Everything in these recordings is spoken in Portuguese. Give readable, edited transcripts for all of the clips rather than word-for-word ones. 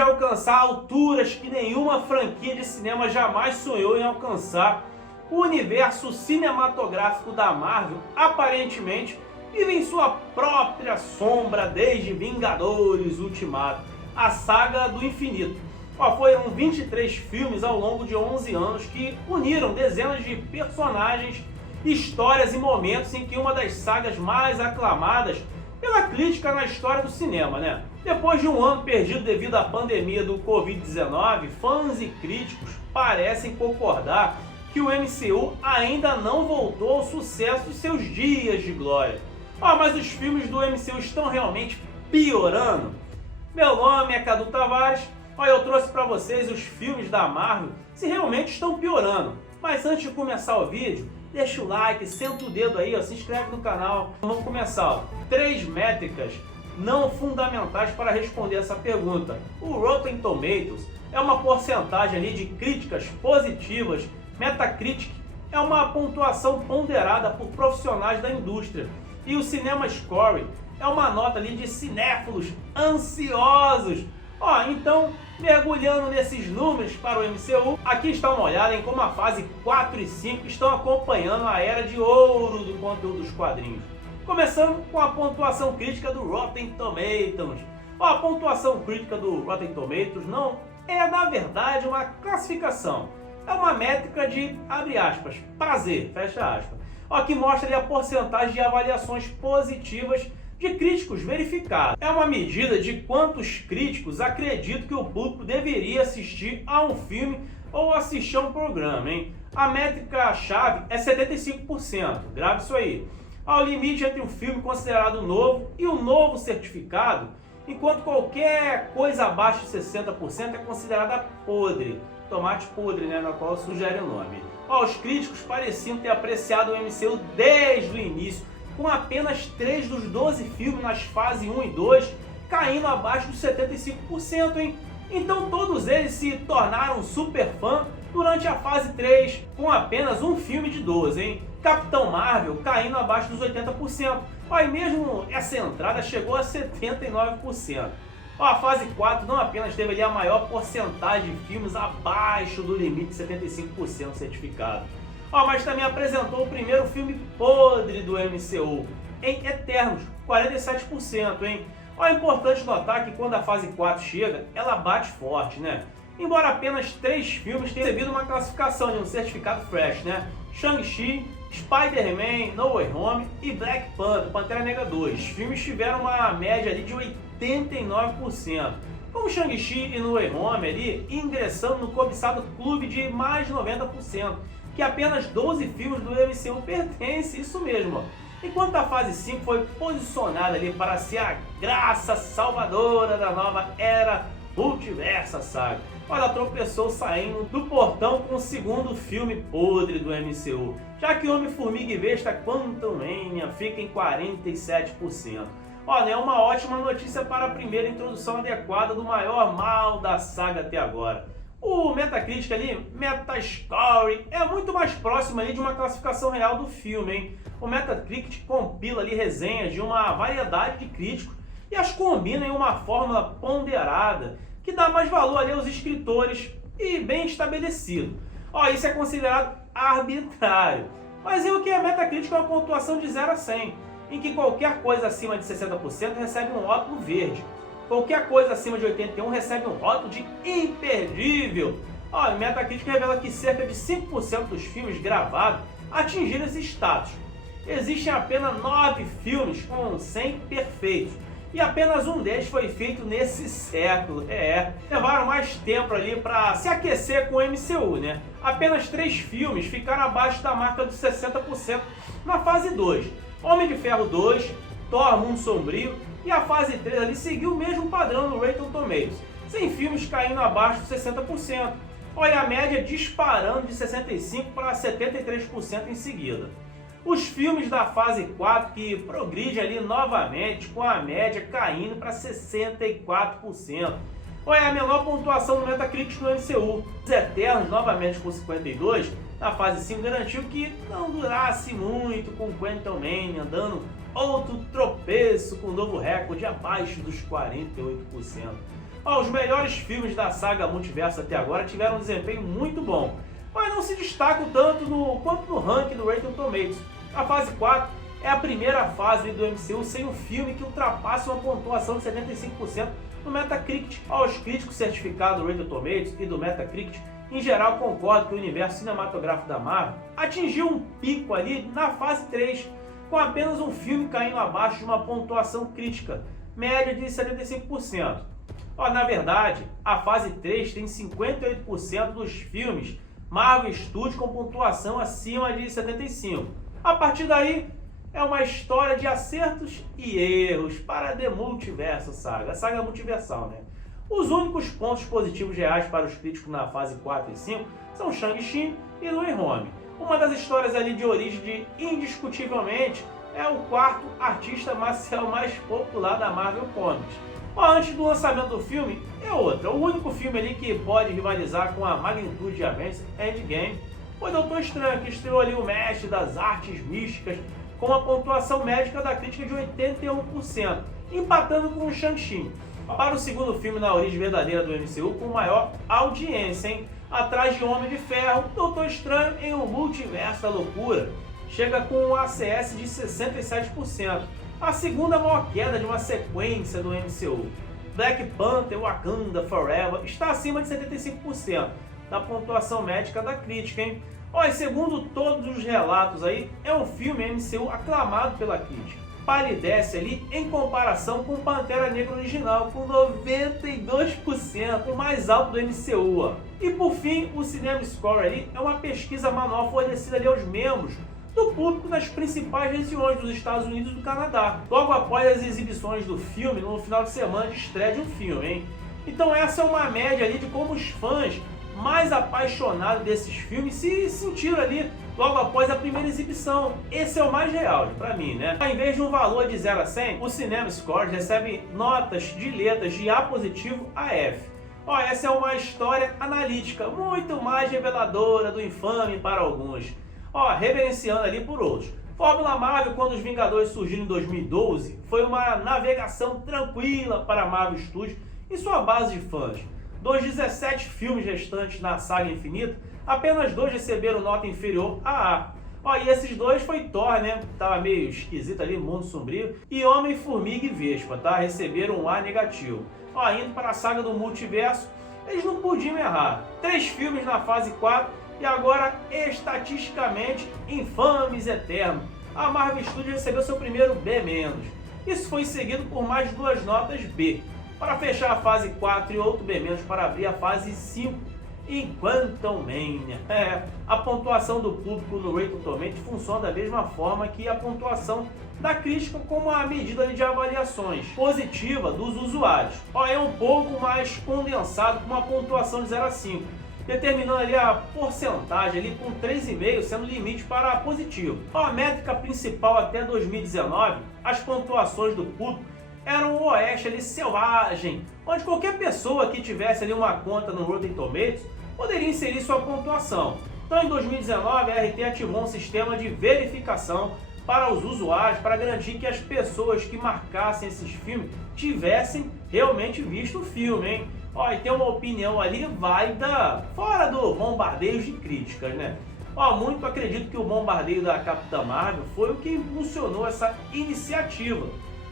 de alcançar alturas que nenhuma franquia de cinema jamais sonhou em alcançar, o universo cinematográfico da Marvel aparentemente vive em sua própria sombra desde Vingadores Ultimato, a saga do infinito. Foram 23 filmes ao longo de 11 anos que uniram dezenas de personagens, histórias e momentos em que uma das sagas mais aclamadas pela crítica na história do cinema, né? Depois de um ano perdido devido à pandemia do Covid-19, fãs e críticos parecem concordar que o MCU ainda não voltou ao sucesso de seus dias de glória. Mas os filmes do MCU estão realmente piorando? Meu nome é Cadu Tavares. Eu trouxe para vocês os filmes da Marvel se realmente estão piorando. Mas antes de começar o vídeo, deixa o like, senta o dedo aí, se inscreve no canal. Vamos começar. 3 métricas não fundamentais para responder essa pergunta. O Rotten Tomatoes é uma porcentagem ali de críticas positivas. Metacritic é uma pontuação ponderada por profissionais da indústria. E o Cinema Score é uma nota ali de cinéfilos ansiosos. Então, mergulhando nesses números para o MCU, aqui está uma olhada em como a fase 4 e 5 estão acompanhando a era de ouro do conteúdo dos quadrinhos. Começando com a pontuação crítica do Rotten Tomatoes. A pontuação crítica do Rotten Tomatoes não é, na verdade, uma classificação. É uma métrica de, abre aspas, prazer, fecha aspas, que mostra ali a porcentagem de avaliações positivas de críticos verificados. É uma medida de quantos críticos acreditam que o público deveria assistir a um filme ou assistir a um programa, hein? A métrica-chave é 75%, grave isso aí. Há o limite entre um filme considerado novo e o novo certificado, enquanto qualquer coisa abaixo de 60% é considerada podre. Tomate podre, né, na qual sugere o nome. Os críticos pareciam ter apreciado o MCU desde o início, com apenas 3 dos 12 filmes nas fases 1 e 2 caindo abaixo dos 75%, hein? Então todos eles se tornaram super fã durante a fase 3, com apenas um filme de 12, hein? Capitão Marvel caindo abaixo dos 80%. E mesmo essa entrada chegou a 79%. A fase 4 não apenas teve ali a maior porcentagem de filmes abaixo do limite de 75% certificado, mas também apresentou o primeiro filme podre do MCU, em Eternos, 47%, hein? É importante notar que quando a fase 4 chega, ela bate forte, né? Embora apenas 3 filmes tenham recebido uma classificação de um certificado fresh, né? Shang-Chi, Spider-Man, No Way Home e Black Panther, Pantera Negra 2. Os filmes tiveram uma média ali de 89%. Com Shang-Chi e No Way Home ali ingressando no cobiçado clube de mais de 90%, que apenas 12 filmes do MCU pertencem, isso mesmo. Enquanto a fase 5 foi posicionada ali para ser a graça salvadora da nova era multiversa saga. Ela tropeçou saindo do portão com o segundo filme podre do MCU, já que Homem-Formiga e Vespa Quantumania fica em 47%. É uma ótima notícia para a primeira introdução adequada do maior mal da saga até agora. O Metacritic ali, Metascore, é muito mais próximo ali de uma classificação real do filme, hein? O Metacritic compila ali resenhas de uma variedade de críticos e as combina em uma fórmula ponderada que dá mais valor ali aos escritores e bem estabelecido. Isso é considerado arbitrário. Mas e o que é Metacritic? É uma pontuação de 0 a 100, em que qualquer coisa acima de 60% recebe um rótulo verde. Qualquer coisa acima de 81 recebe um rótulo de imperdível. O Metacritic revela que cerca de 5% dos filmes gravados atingiram esse status. Existem apenas 9 filmes com 100 perfeitos, e apenas um deles foi feito nesse século. Levaram mais tempo ali para se aquecer com o MCU, né? Apenas 3 filmes ficaram abaixo da marca dos 60% na fase 2. Homem de Ferro 2, Thor Mundo Sombrio, e a fase 3 ali seguiu o mesmo padrão do Rotten Tomatoes, sem filmes caindo abaixo dos 60%. A média disparando de 65% para 73% em seguida. Os filmes da fase 4 que progridem ali novamente, com a média caindo para 64%. É a menor pontuação do Metacritic no MCU. Os Eternos, novamente com 52%, na fase 5 garantiu que não durasse muito, com Quantumania dando outro tropeço com um novo recorde abaixo dos 48%. Ó, os melhores filmes da saga Multiverso até agora tiveram um desempenho muito bom, mas não se destacam tanto quanto no ranking do Rotten Tomatoes. A fase 4 é a primeira fase do MCU sem um filme que ultrapasse uma pontuação de 75% no Metacritic. Ó, os críticos certificados do Rotten Tomatoes e do Metacritic em geral concordam que o universo cinematográfico da Marvel atingiu um pico ali na fase 3, com apenas um filme caindo abaixo de uma pontuação crítica, média de 75%. Ó, na verdade, a fase 3 tem 58% dos filmes Marvel Studios com pontuação acima de 75%. A partir daí, é uma história de acertos e erros para The Multiverso Saga, a saga multiversal, né? Os únicos pontos positivos reais para os críticos na fase 4 e 5 são Shang-Chi e No Way Home. Uma das histórias ali de origem de, indiscutivelmente, é o quarto artista marcial mais popular da Marvel Comics. Antes do lançamento do filme, é outra. O único filme ali que pode rivalizar com a magnitude de Avengers Endgame foi Doutor Estranho, que estreou ali o mestre das artes místicas com uma pontuação médica da crítica de 81%, empatando com o Shang-Chi. Para o segundo filme na origem verdadeira do MCU com maior audiência, hein? Atrás de Homem de Ferro, Doutor Estranho em um Multiverso da Loucura chega com um ACS de 67%, a segunda maior queda de uma sequência do MCU. Black Panther Wakanda Forever está acima de 75% da pontuação médica da crítica, hein? E segundo todos os relatos aí, é um filme MCU aclamado pela crítica. Palidece ali em comparação com Pantera Negra original, com 92%, o mais alto do MCU. E por fim, o Cinema Score ali é uma pesquisa manual fornecida ali aos membros do público nas principais regiões dos Estados Unidos e do Canadá, logo após as exibições do filme no final de semana de estreia de um filme, hein? Então essa é uma média ali de como os fãs mais apaixonados desses filmes se sentiram ali logo após a primeira exibição. Esse é o mais real para mim, né? Em vez de um valor de 0 a 100, o Cinema Score recebe notas de letras de A positivo a F. Essa é uma história analítica, muito mais reveladora do infame para alguns, reverenciando ali por outros. Fórmula Marvel, quando os Vingadores surgiram em 2012, foi uma navegação tranquila para a Marvel Studios e sua base de fãs. Dos 17 filmes restantes na saga infinita, apenas 2 receberam nota inferior a A. E esses 2 foi Thor, né? Tava meio esquisito ali, Mundo Sombrio. E Homem-Formiga e Vespa, tá? Receberam um A negativo. Indo para a saga do multiverso, eles não podiam errar. 3 filmes na fase 4 e agora, estatisticamente, infames eternos. A Marvel Studios recebeu seu primeiro B-. Isso foi seguido por mais 2 notas B, para fechar a fase 4 e outro B- para abrir a fase 5 em Quantum Mania. A pontuação do público no Rotten Tomatoes funciona da mesma forma que a pontuação da crítica, como a medida de avaliações positiva dos usuários. É um pouco mais condensado, com uma pontuação de 0 a 5, determinando ali a porcentagem ali com 3,5 sendo o limite para positivo. A métrica principal até 2019, as pontuações do público era um oeste ali selvagem, onde qualquer pessoa que tivesse ali uma conta no Rotten Tomatoes poderia inserir sua pontuação. Então em 2019 a RT ativou um sistema de verificação para os usuários para garantir que as pessoas que marcassem esses filmes tivessem realmente visto o filme, hein? E tem uma opinião ali válida fora do bombardeio de críticas, né? Muito acredito que o bombardeio da Capitã Marvel foi o que impulsionou essa iniciativa.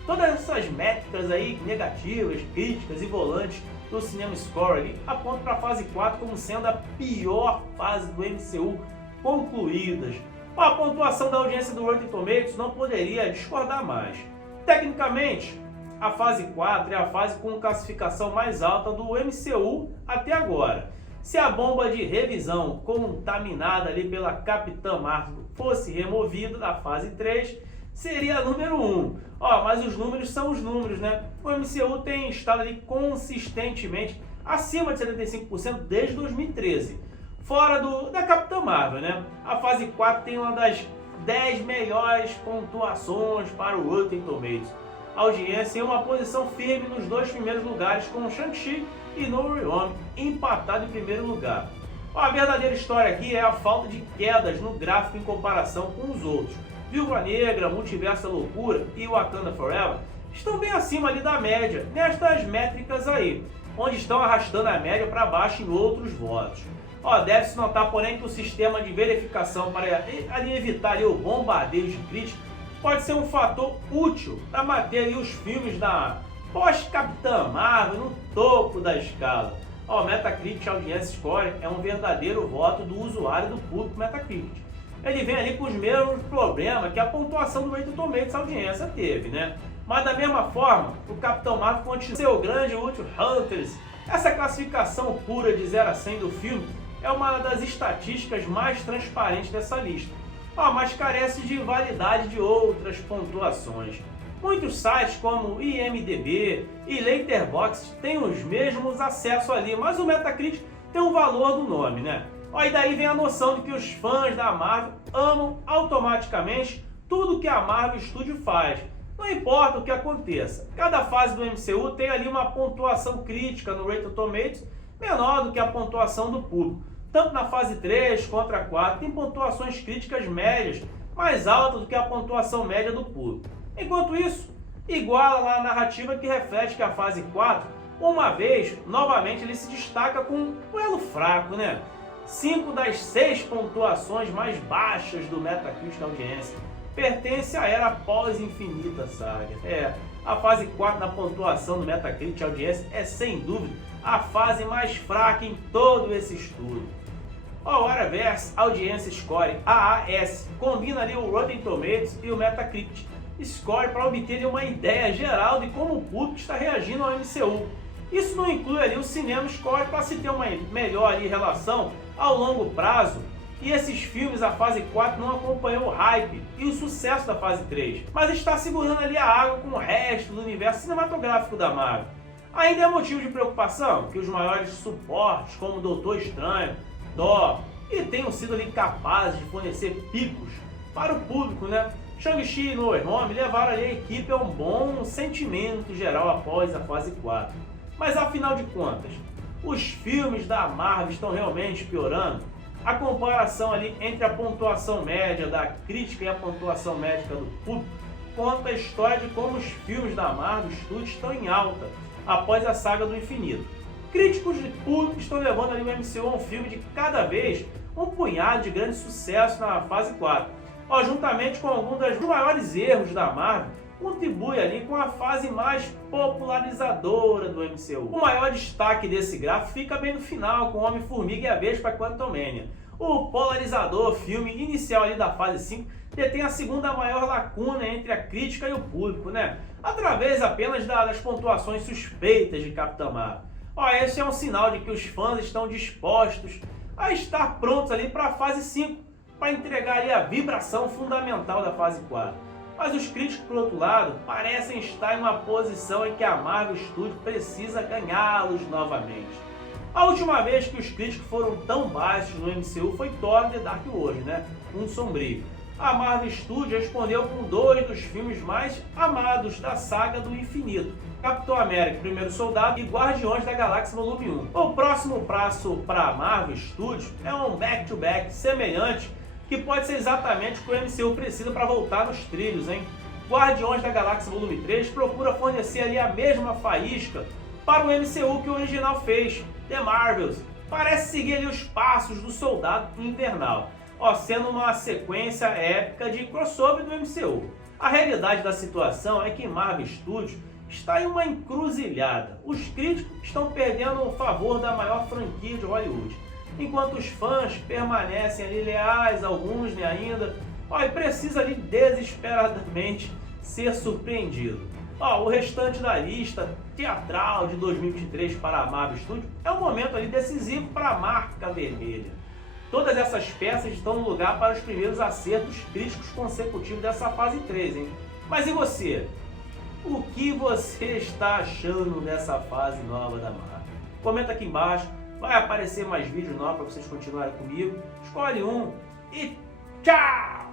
Todas essas métricas aí negativas, críticas e volantes do Cinema Score ali apontam para a fase 4 como sendo a pior fase do MCU concluídas. A pontuação da audiência do Rotten Tomatoes não poderia discordar mais. Tecnicamente, a fase 4 é a fase com classificação mais alta do MCU até agora. Se a bomba de revisão contaminada ali pela Capitã Marvel fosse removida da fase 3, seria a número 1. Mas os números são os números, né? O MCU tem estado ali consistentemente acima de 75% desde 2013. Fora da Capitã Marvel, né? A fase 4 tem uma das 10 melhores pontuações para o Rotten Tomatoes. A audiência em uma posição firme nos 2 primeiros lugares, com Shang-Chi e No Way Home empatado em primeiro lugar. A verdadeira história aqui é a falta de quedas no gráfico em comparação com os outros. Viúva Negra, Multiverso da Loucura e Wakanda Forever estão bem acima ali da média nestas métricas aí. onde estão arrastando a média para baixo em outros votos. Deve-se notar, porém, que o sistema de verificação para ali evitar ali o bombardeio de críticas pode ser um fator útil para manter ali os filmes da pós-Capitã Marvel no topo da escala. O Metacritic Audience Score é um verdadeiro voto do usuário do público Metacritic. Ele vem ali com os mesmos problemas que a pontuação do Rotten Tomatoes audiência teve, né? Mas da mesma forma, o Capitão Marvel continua seu grande útil Hunters. Essa classificação pura de 0 a 100 do filme é uma das estatísticas mais transparentes dessa lista, mas carece de validade de outras pontuações. Muitos sites como IMDb e Letterboxd têm os mesmos acessos ali, mas o Metacritic tem o valor do nome, né? E daí vem a noção de que os fãs da Marvel amam automaticamente tudo que a Marvel Studios faz. Não importa o que aconteça. Cada fase do MCU tem ali uma pontuação crítica no Rotten Tomatoes menor do que a pontuação do público. Tanto na fase 3 quanto a 4 tem pontuações críticas médias mais altas do que a pontuação média do público. Enquanto isso, iguala lá a narrativa que reflete que a fase 4, uma vez, novamente ele se destaca com um elo fraco, né? 5 das 6 pontuações mais baixas do Metacritic Audiência pertence à era pós-infinita saga. A fase 4 na pontuação do Metacritic Audiência é sem dúvida a fase mais fraca em todo esse estudo. O Araverse Audience Score, AAS, combina ali o Rotten Tomatoes e o Metacritic Score para obter uma ideia geral de como o público está reagindo ao MCU. Isso não inclui ali o Cinema Score para se ter uma melhor ali relação ao longo prazo, e esses filmes, a fase 4 não acompanhou o hype e o sucesso da fase 3, mas está segurando ali a água com o resto do universo cinematográfico da Marvel. Ainda é motivo de preocupação que os maiores suportes, como Doutor Estranho, Thor, e tenham sido ali capazes de fornecer picos para o público, né? Shang-Chi e No Way Home levaram ali a equipe a um bom sentimento geral após a fase 4. Mas afinal de contas, os filmes da Marvel estão realmente piorando? A comparação ali entre a pontuação média da crítica e a pontuação médica do público conta a história de como os filmes da Marvel Studios estão em alta após a saga do infinito. Críticos de público estão levando ali o MCU a um filme de cada vez um punhado de grande sucesso na fase 4. Juntamente com alguns dos maiores erros da Marvel, contribui ali com a fase mais popularizadora do MCU. O maior destaque desse gráfico fica bem no final, com Homem-Formiga e a Vespa Quantumania. O polarizador filme inicial ali da fase 5 detém a segunda maior lacuna entre a crítica e o público, né? Através apenas das pontuações suspeitas de Capitã Marvel. Esse é um sinal de que os fãs estão dispostos a estar prontos ali para a fase 5, para entregar ali a vibração fundamental da fase 4. Mas os críticos, por outro lado, parecem estar em uma posição em que a Marvel Studios precisa ganhá-los novamente. A última vez que os críticos foram tão baixos no MCU foi Thor The Dark World, né? Sombrio. A Marvel Studios respondeu com 2 dos filmes mais amados da saga do infinito: Capitão América, Primeiro Soldado e Guardiões da Galáxia Volume 1. O próximo passo para a Marvel Studios é um back-to-back semelhante, que pode ser exatamente o que o MCU precisa para voltar nos trilhos, hein? Guardiões da Galáxia Volume 3 procura fornecer ali a mesma faísca para o MCU que o original fez, The Marvels. Parece seguir ali os passos do Soldado Invernal, sendo uma sequência épica de crossover do MCU. A realidade da situação é que Marvel Studios está em uma encruzilhada. Os críticos estão perdendo o favor da maior franquia de Hollywood, enquanto os fãs permanecem ali leais, alguns nem ainda, e precisa ali desesperadamente ser surpreendido. O restante da lista teatral de 2023 para a Marvel Studios é um momento ali decisivo para a marca vermelha. Todas essas peças estão no lugar para os primeiros acertos críticos consecutivos dessa fase 3, hein? Mas e você? O que você está achando dessa fase nova da Marvel? Comenta aqui embaixo. Vai aparecer mais vídeos novos para vocês continuarem comigo. Escolhe um e tchau!